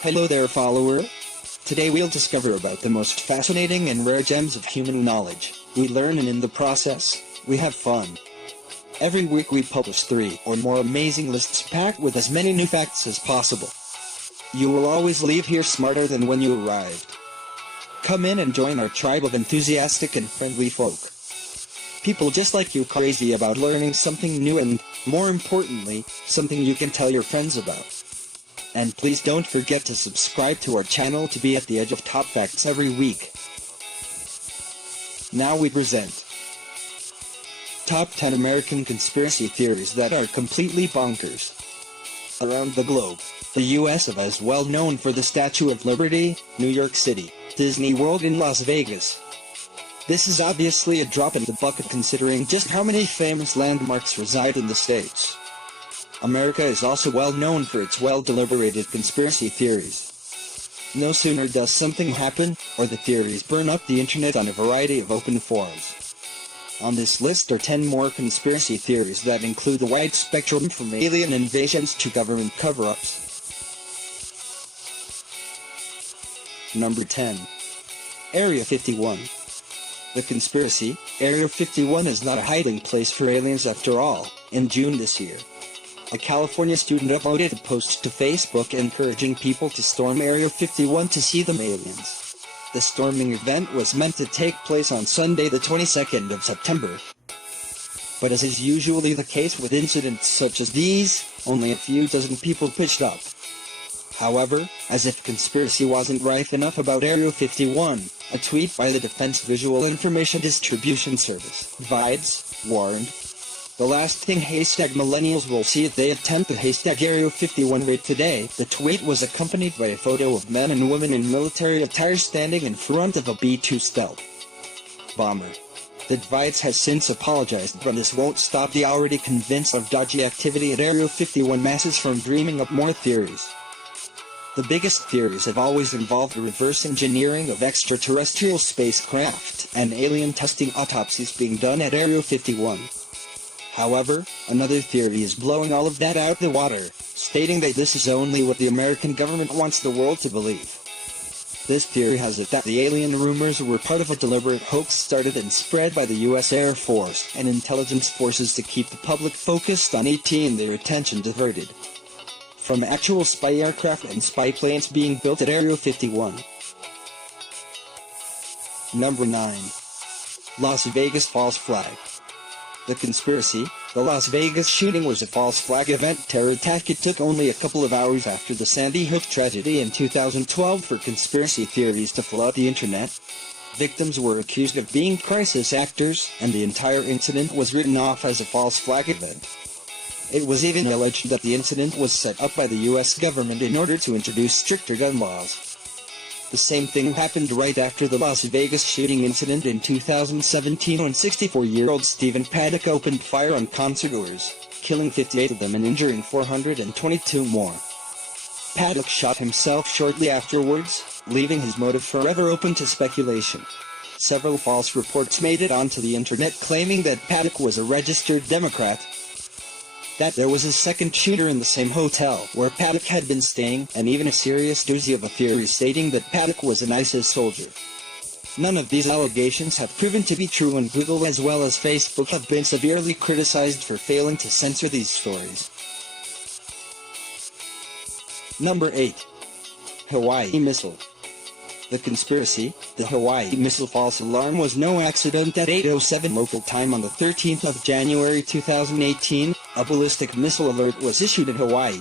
Hello there, follower. Today we'll discover about the most fascinating and rare gems of human knowledge. We learn, and in the process, we have fun. Every week we publish 3 or more amazing lists packed with as many new facts as possible. You will always leave here smarter than when you arrived. Come in and join our tribe of enthusiastic and friendly folk. People just like you, crazy about learning something new and, more importantly, something you can tell your friends about. And please don't forget to subscribe to our channel to be at the edge of top facts every week. Now we present Top 10 American Conspiracy Theories that are completely bonkers. Around the globe, the US is well known for the Statue of Liberty, New York City, Disney World in Las Vegas. This is obviously a drop in the bucket considering just how many famous landmarks reside in the States. America is also well known for its well-deliberated conspiracy theories. No sooner does something happen, or the theories burn up the internet on a variety of open forums. On this list are 10 more conspiracy theories that include a wide spectrum from alien invasions to government cover-ups. Number 10. Area 51. The conspiracy, Area 51 is not a hiding place for aliens after all. In June this year, a California student uploaded a post to Facebook encouraging people to storm Area 51 to see them aliens. The storming event was meant to take place on Sunday the 22nd of September. But as is usually the case with incidents such as these, only a few dozen people pitched up. However, as if conspiracy wasn't rife enough about Area 51, a tweet by the Defense Visual Information Distribution Service, VIDES, warned, "The last thing #millennials will see if they attempt the Area 51 raid today." The tweet was accompanied by a photo of men and women in military attire standing in front of a B-2 stealth bomber. The VIDES has since apologized, but this won't stop the already convinced of dodgy activity at Area 51 masses from dreaming up more theories. The biggest theories have always involved the reverse engineering of extraterrestrial spacecraft and alien testing autopsies being done at Area 51. However, another theory is blowing all of that out the water, stating that this is only what the American government wants the world to believe. This theory has it that the alien rumors were part of a deliberate hoax started and spread by the US Air Force and intelligence forces to keep the public focused on ET and their attention diverted from actual spy aircraft and spy planes being built at Area 51. Number 9. Las Vegas False Flag. The conspiracy, the Las Vegas shooting was a false flag event terror attack. It took only a couple of hours after the Sandy Hook tragedy in 2012 for conspiracy theories to flood the internet. Victims were accused of being crisis actors, and the entire incident was written off as a false flag event. It was even alleged that the incident was set up by the US government in order to introduce stricter gun laws. The same thing happened right after the Las Vegas shooting incident in 2017 when 64-year-old Stephen Paddock opened fire on concertgoers, killing 58 of them and injuring 422 more. Paddock shot himself shortly afterwards, leaving his motive forever open to speculation. Several false reports made it onto the internet claiming that Paddock was a registered Democrat, that there was a second shooter in the same hotel where Paddock had been staying, and even a serious doozy of a theory stating that Paddock was an ISIS soldier. None of these allegations have proven to be true, and Google as well as Facebook have been severely criticized for failing to censor these stories. Number 8. Hawaii Missile. The conspiracy, the Hawaii missile false alarm was no accident. At 8:07 local time on the 13th of January 2018, a ballistic missile alert was issued in Hawaii.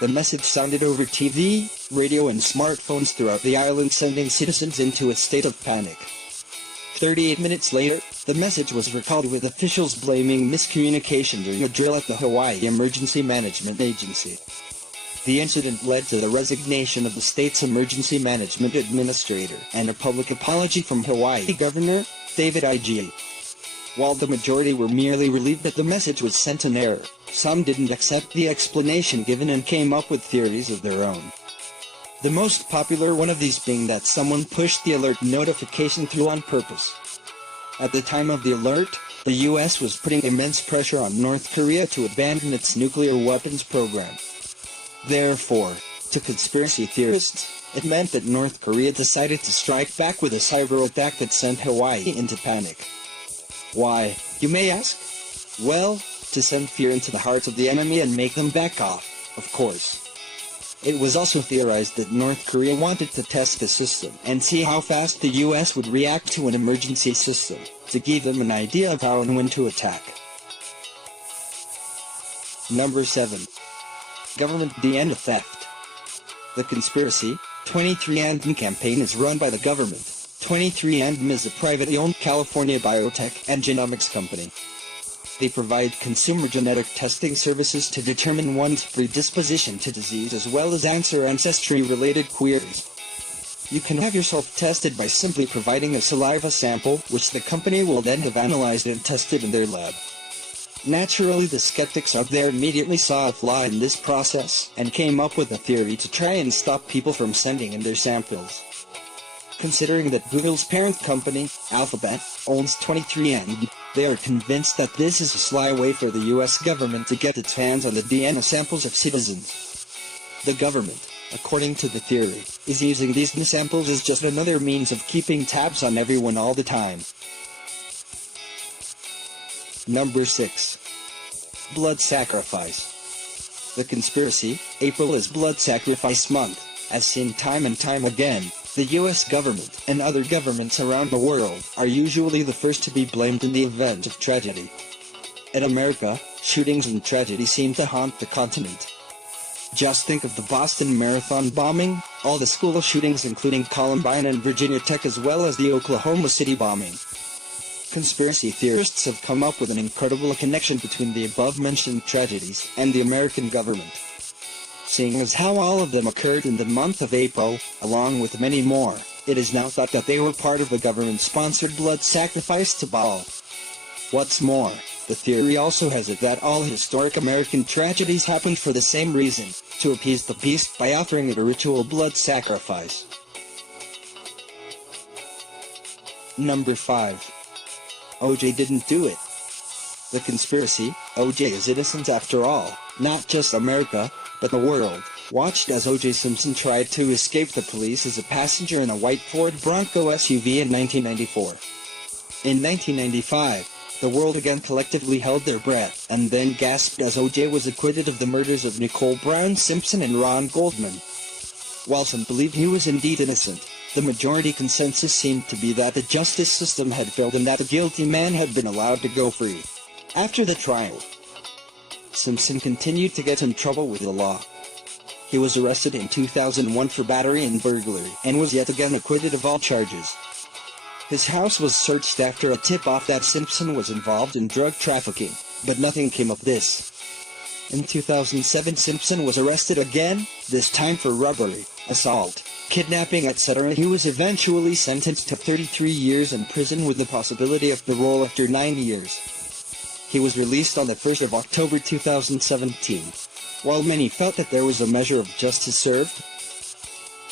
The message sounded over TV, radio and smartphones throughout the island, sending citizens into a state of panic. 38 minutes later, the message was recalled with officials blaming miscommunication during a drill at the Hawaii Emergency Management Agency. The incident led to the resignation of the state's emergency management administrator and a public apology from Hawaii Governor David Ige. While the majority were merely relieved that the message was sent in error, some didn't accept the explanation given and came up with theories of their own. The most popular one of these being that someone pushed the alert notification through on purpose. At the time of the alert, the US was putting immense pressure on North Korea to abandon its nuclear weapons program. Therefore, To conspiracy theorists, it meant that North Korea decided to strike back with a cyber attack that sent Hawaii into panic. Why, you may ask? Well, to send fear into the hearts of the enemy and make them back off, of course. It was also theorized that North Korea wanted to test the system and see how fast the US would react to an emergency system, to give them an idea of how and when to attack. Number 7. Government didnt theft. The conspiracy, 23andMe campaign is run by the government. 23andMe is a privately owned California biotech and genomics company. They provide consumer genetic testing services to determine one's predisposition to disease as well as answer ancestry-related queries. You can have yourself tested by simply providing a saliva sample, which the company will then have analyzed and tested in their lab. Naturally, the skeptics out there immediately saw a flaw in this process and came up with a theory to try and stop people from sending in their samples. Considering that Google's parent company, Alphabet, owns 23andMe, they are convinced that this is a sly way for the US government to get its hands on the DNA samples of citizens. The government, according to the theory, is using these samples as just another means of keeping tabs on everyone all the time. Number 6. Blood sacrifice. The conspiracy, April is Blood Sacrifice Month, as seen time and time again. The US government and other governments around the world are usually the first to be blamed in the event of tragedy. In America, shootings and tragedy seem to haunt the continent. Just think of the Boston Marathon bombing, all the school shootings including Columbine and Virginia Tech as well as the Oklahoma City bombing. Conspiracy theorists have come up with an incredible connection between the above-mentioned tragedies and the American government. Seeing as how all of them occurred in the month of April, along with many more, it is now thought that they were part of a government-sponsored blood sacrifice to Baal. What's more, the theory also has it that all historic American tragedies happened for the same reason, to appease the beast by offering it a ritual blood sacrifice. Number 5. OJ didn't do it. The conspiracy, OJ is innocent after all, not just America, but the world, watched as O.J. Simpson tried to escape the police as a passenger in a white Ford Bronco SUV in 1994. In 1995, the world again collectively held their breath and then gasped as O.J. was acquitted of the murders of Nicole Brown Simpson and Ron Goldman. While some believed he was indeed innocent, the majority consensus seemed to be that the justice system had failed and that the guilty man had been allowed to go free. After the trial, Simpson continued to get in trouble with the law. He was arrested in 2001 for battery and burglary and was yet again acquitted of all charges. His house was searched after a tip-off that Simpson was involved in drug trafficking, but nothing came of this. In 2007, Simpson was arrested again, this time for robbery, assault, kidnapping, etc. He was eventually sentenced to 33 years in prison with the possibility of parole after 9 years. He was released on the 1st of October 2017. While many felt that there was a measure of justice served,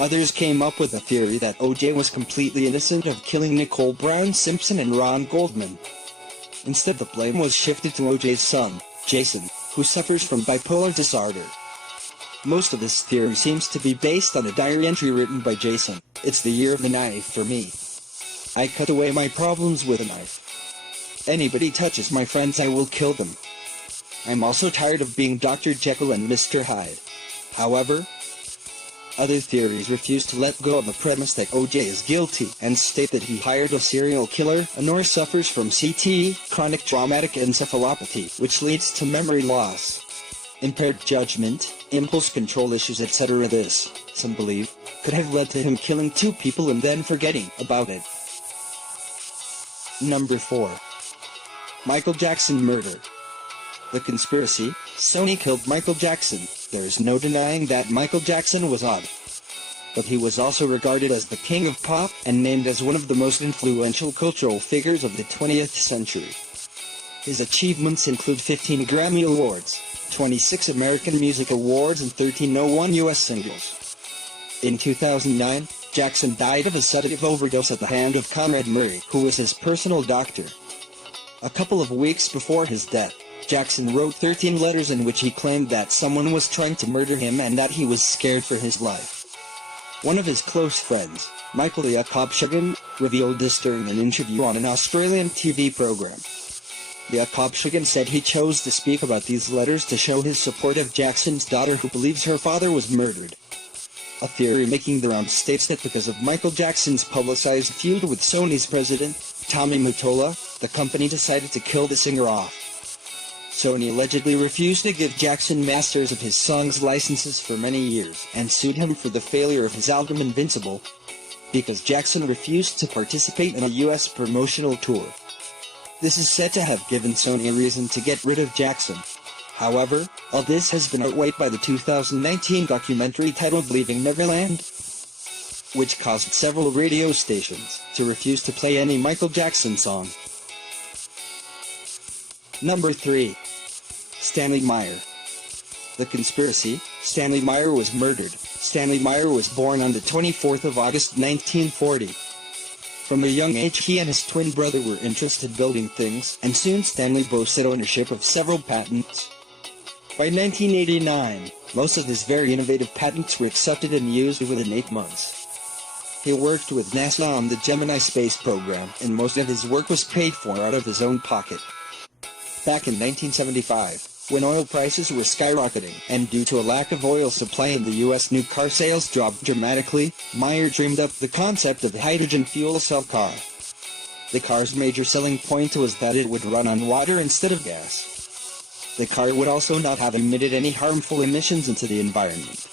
others came up with a theory that O.J. was completely innocent of killing Nicole Brown Simpson and Ron Goldman. Instead, the blame was shifted to O.J.'s son, Jason, who suffers from bipolar disorder. Most of this theory seems to be based on a diary entry written by Jason. It's the year of the knife for me. I cut away my problems with a knife. Anybody touches my friends, I will kill them. I'm also tired of being Dr. Jekyll and Mr. Hyde. However, other theories refuse to let go of the premise that O.J. is guilty and state that he hired a serial killer nor suffers from CTE, chronic traumatic encephalopathy, which leads to memory loss, impaired judgment, impulse control issues, etc. This, some believe, could have led to him killing 2 people and then forgetting about it. Number 4. Michael Jackson murder. The conspiracy, Sony killed Michael Jackson. There is no denying that Michael Jackson was odd. But he was also regarded as the king of pop and named as one of the most influential cultural figures of the 20th century. His achievements include 15 Grammy Awards, 26 American Music Awards and 13 #1 US singles. In 2009, Jackson died of a sedative overdose at the hand of Conrad Murray, who was his personal doctor. A couple of weeks before his death, Jackson wrote 13 letters in which he claimed that someone was trying to murder him and that he was scared for his life. One of his close friends, Michael Yakobshigan, revealed this during an interview on an Australian TV program. Yakobshigan said he chose to speak about these letters to show his support of Jackson's daughter who believes her father was murdered. A theory making the rounds states that because of Michael Jackson's publicized feud with Sony's president, Tommy Mottola, the company decided to kill the singer off. Sony allegedly refused to give Jackson masters of his songs licenses for many years and sued him for the failure of his album Invincible, because Jackson refused to participate in a US promotional tour. This is said to have given Sony a reason to get rid of Jackson. However, all this has been outweighed by the 2019 documentary titled Leaving Neverland, which caused several radio stations to refuse to play any Michael Jackson song. Number 3. Stanley Meyer. The conspiracy. Stanley Meyer was murdered. Stanley Meyer was born on the 24th of August 1940. From a young age he and his twin brother were interested in building things, and soon Stanley boasted ownership of several patents. By 1989, most of his very innovative patents were accepted and used within 8 months. He worked with NASA on the Gemini space program, and most of his work was paid for out of his own pocket. Back in 1975, when oil prices were skyrocketing, and due to a lack of oil supply in the US new car sales dropped dramatically, Meyer dreamed up the concept of a hydrogen fuel cell car. The car's major selling point was that it would run on water instead of gas. The car would also not have emitted any harmful emissions into the environment.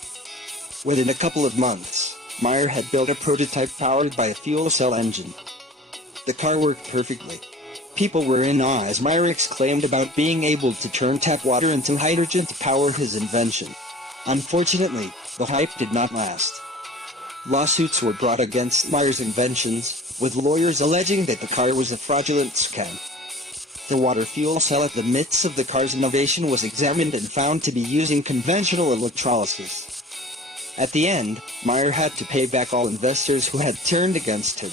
Within a couple of months, Meyer had built a prototype powered by a fuel cell engine. The car worked perfectly. People were in awe as Meyer exclaimed about being able to turn tap water into hydrogen to power his invention. Unfortunately, the hype did not last. Lawsuits were brought against Meyer's inventions, with lawyers alleging that the car was a fraudulent scam. The water fuel cell at the midst of the car's innovation was examined and found to be using conventional electrolysis. At the end, Meyer had to pay back all investors who had turned against him.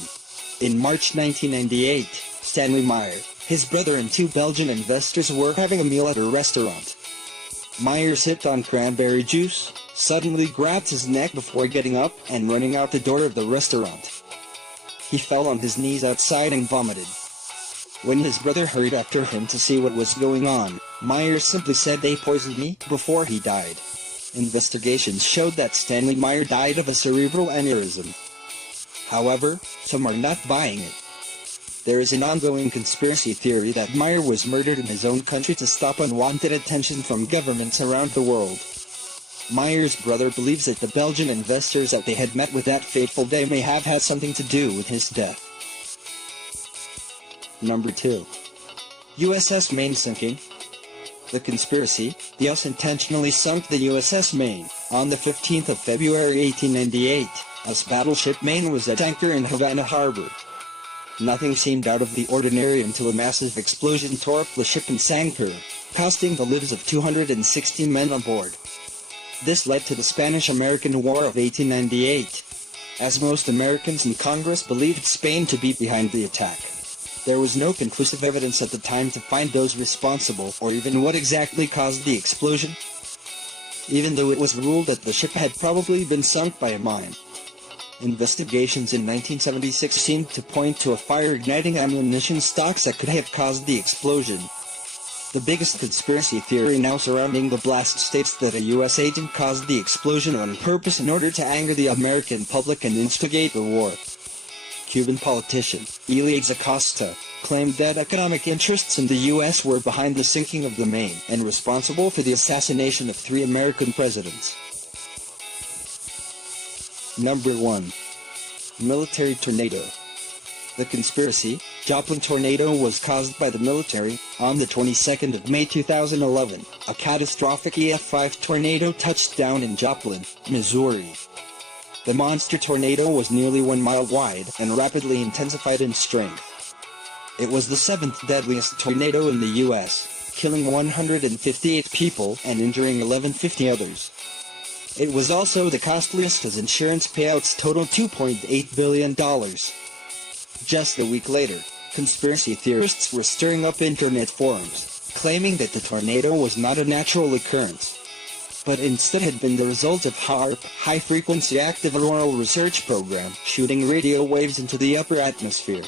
In March 1998, Stanley Meyer, his brother and 2 Belgian investors were having a meal at a restaurant. Meyer sipped on cranberry juice, suddenly grabbed his neck before getting up and running out the door of the restaurant. He fell on his knees outside and vomited. When his brother hurried after him to see what was going on, Meyer simply said they poisoned me before he died. Investigations showed that Stanley Meyer died of a cerebral aneurysm. However, some are not buying it. There is an ongoing conspiracy theory that Meyer was murdered in his own country to stop unwanted attention from governments around the world. Meyer's brother believes that the Belgian investors that they had met with that fateful day may have had something to do with his death. Number 2. USS Maine sinking. The conspiracy. The US intentionally sunk the USS Maine on the 15th of February 1898, as battleship Maine was at anchor in Havana Harbor. Nothing seemed out of the ordinary until a massive explosion tore up the ship and sank her, costing the lives of 260 men on board. This led to the Spanish-American War of 1898, as most Americans in Congress believed Spain to be behind the attack. There was no conclusive evidence at the time to find those responsible or even what exactly caused the explosion, even though it was ruled that the ship had probably been sunk by a mine. Investigations in 1976 seemed to point to a fire igniting ammunition stocks that could have caused the explosion. The biggest conspiracy theory now surrounding the blast states that a US agent caused the explosion on purpose in order to anger the American public and instigate the war. Cuban politician, Elias Acosta, claimed that economic interests in the US were behind the sinking of the Maine and responsible for the assassination of 3 American presidents. Number 1. Military tornado. The conspiracy. Joplin tornado was caused by the military. On the 22nd of May 2011, a catastrophic EF5 tornado touched down in Joplin, Missouri. The monster tornado was nearly 1 mile wide and rapidly intensified in strength. It was the 7th deadliest tornado in the US, killing 158 people and injuring 1,150 others. It was also the costliest as insurance payouts totaled $2.8 billion. Just a week later, conspiracy theorists were stirring up internet forums, claiming that the tornado was not a natural occurrence, but instead had been the result of HAARP, high-frequency active auroral research program, shooting radio waves into the upper atmosphere.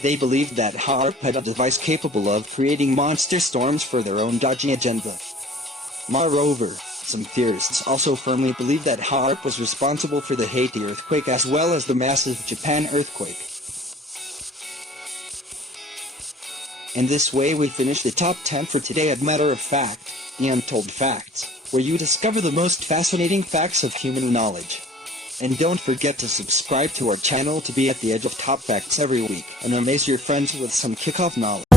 They believed that HAARP had a device capable of creating monster storms for their own dodgy agenda. Moreover, some theorists also firmly believe that HAARP was responsible for the Haiti earthquake as well as the massive Japan earthquake. In this way we finish the top 10 for today at Matter of Fact, the Untold Facts, where you discover the most fascinating facts of human knowledge. And don't forget to subscribe to our channel to be at the edge of top facts every week and amaze your friends with some kickoff knowledge.